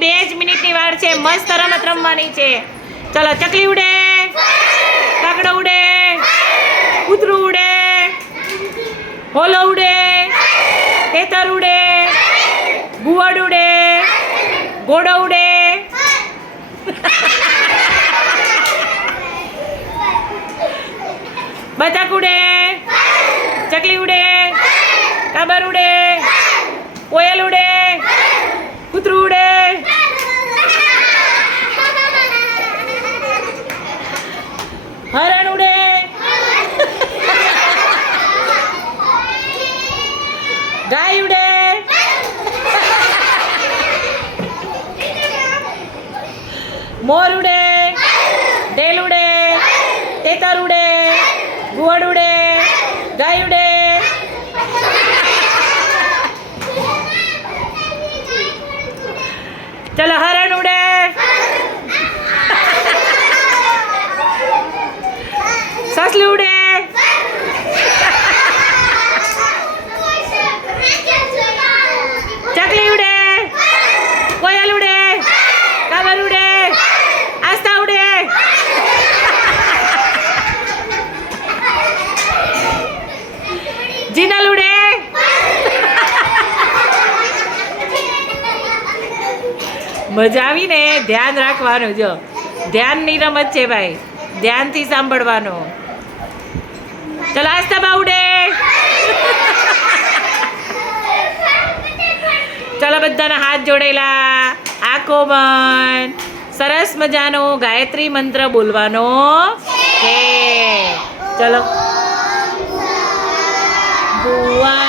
બે જ મિનિટની વાર છે. મસ્ત રમત રમવાની છે. ચલો, ચકલી ઉડે. કાગડો ઉડે. કૂતરું ઉડે. હોલો ઉડે. તેતર ઉડે. ગુવડ ઉડે. ઘોડો ઉડે. બતક ઉડે. ચકલી ઉડે. કાબર ઉડે. કોયલ ઉડે કૂતરું ઉડે હરણ ઉડે ગાય ઉડે મોર ઉડે ઢેલ ઉડે તેતર ઉડે ઘુવડ ઉડે ગાય ઉડે ચલો હરણ ઉડે સસલું ઉડે ચકલી ઉડે કોયલ ઉડે કાબર ઉડે આસ્તા ઉડે જીનલ લુડે. મજા આવી ને ધ્યાન રાખવાનું જો. ધ્યાનની રમત છે ભાઈ. ધ્યાનથી સાંભળવાનું. ચલો આસ્તા બા ઉડે ચલો, બધાના હાથ જોડેલા. આખો મન. સરસ મજાનો ગાયત્રી મંત્ર બોલવાનો છે. ચલો. Wow.